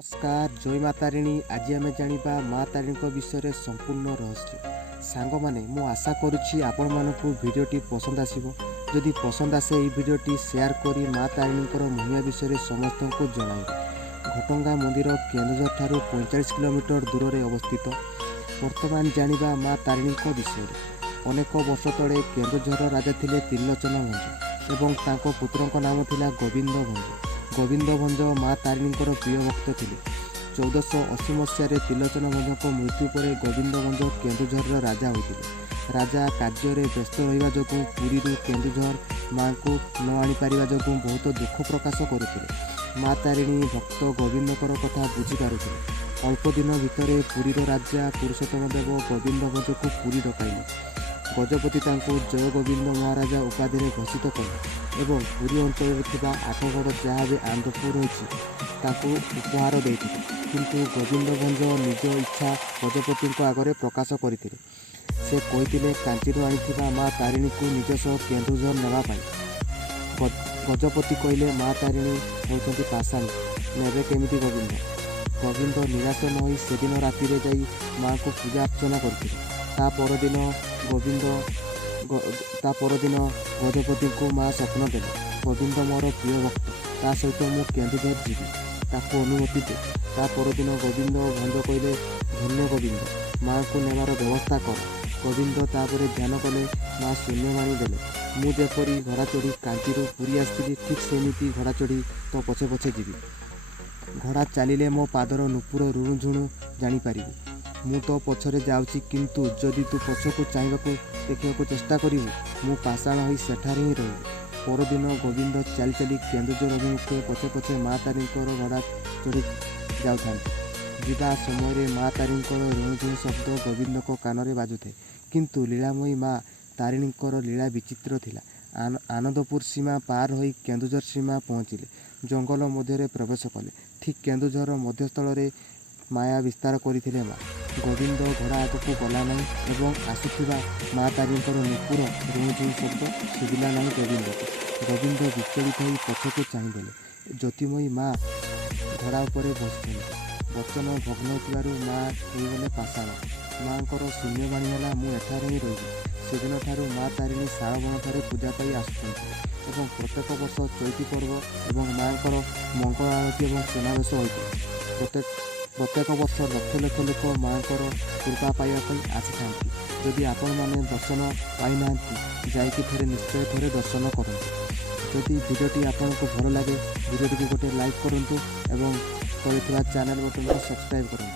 नमस्कार जय माँ तारिणी। आज आम जाना माँ तारिणी विषय संपूर्ण रहस्य सांग माने मु आशा करुच्ची आपण मानक भिडियोटी पसंद आसिबो। जदि पसंद आसे ये भिडियोटी शेयर करी माँ तारिणी महिमा विषय समस्त को जणाइबे। घटंगा मंदिर केन्दुझर ठारू 45 किलोमीटर दूर में अवस्थित। वर्तमान जानिबा माँ तारिणी विषय। अनेक वर्ष तले केन्दुझर राजा थिले त्रिलोचन भंज एवं तांको पुत्रଙ୍କ नाम थिला गोविंद भंज। गोविंद भंज माँ तारिणी प्रिय भक्त थे। 1480 मसीह त्रिलोचन भंज मृत्यु पर गोविंद भंज केन्दुझर राजा होते। राजा कार्य व्यस्त रहा जो पुरी केन्दुझर माँ को न आनीपर जो बहुत दुख प्रकाश करते। माँ तारिणी भक्त गोविंदकर कथा बुझीपारे। अल्प दिन भितर पुरीर राजा पुरुषोत्तम देव गोविंद भंज को पुरी डकाइले। गजपति जय गोविंद महाराजा उपाधि घोषित कले एवं पुरी अंचल 8गड़ जहाँ भी आंदपुर रही उपहार देते। किंतु गोविंद भंज निज इच्छा गजपति आगे प्रकाश करते। से कहते कांची आनी माँ तारिणी को निज सह केन्दुझर नापी। गजपति कहले माँ तारिणी होती पाषाणी नेबे केमिति गोविंद। गोविंद निराश न होई से दिन राति जाई माँ को पूजा अर्चना करते। परदिन गजपति को माँ स्वप्न देले गोविंद मोर प्रिय भक्त ता सहित मु केन्दुझर जीवी ताको अनुमति दे। ता परदिन गोविंद भंज कहले धन्य गोविंद माँ को नेबार व्यवस्था कर। गोविंद तापर ध्यान कले माँ शून्यवाणी देले। मु जेपरी घोड़ा चढ़ी कांची पुरी आसती ठीक सेमिति घोड़ा चढ़ी तो पछे पछे जीवी। घोड़ा चलिले मो पादर नुपुर रुणुझुणु जानीपारि। मु तो पछरे जाउची किंतु जदि तू पछको चाहिबाकू देखिबाकू चेष्टा करिवु मु पाषाण होई सेठारे ही रहिबी। परदिन गोविंद चली चली केन्दुझर अभिमुखे पछे पछे माँ तारिणीकर घोड़ा चढ़ी जाउथांती। जीवा समय माँ तारिणीकर रुणुझुणु शब्द गोविंद को कान में बाजुथे। किंतु लीलामयी माँ तारिणीकर लीला विचित्र थिला। आनंदपुर सीमा पार होई केन्दुझर सीमा पहुँचिले। जंगल मध्य प्रवेश कले। ठीक केन्दुझर मध्यस्थल माया विस्तार करथिले माँ। गोविंद घोड़ा आगक गला ना एवं आसुवा माँ तारिणीकर नुपुर रुणुझुणु शब्द शुभिला ना गोविंद को। गोविंद विचलित हो पछको चाहिए। ज्योतिमयी माँ घोड़ा उपर बसते। वचन भग्न थी माँ होगले पाषाण। माँ को शून्यवाणी है मु एठार ही रही। सेदिन ठारू माँ तारिणी शालबन ठारे पूजा पाई आसुचंती। प्रत्येक वर्ष चैती पर्व एवं माँ को मंगल आरती और सुनावेश होते। प्रत्येक वर्ष लक्ष लक्ष लोक माँ को कृपा पाइबा आसी था। जदि आपण मैंने दर्शन पाई ना जाइए थे निश्चय थे दर्शन करूँ। जदि भिडियोटी आपन को भल लगे भिडियोटी गोटे लाइक करूँ एवं चैनल बटन को सब्सक्राइब करूँ।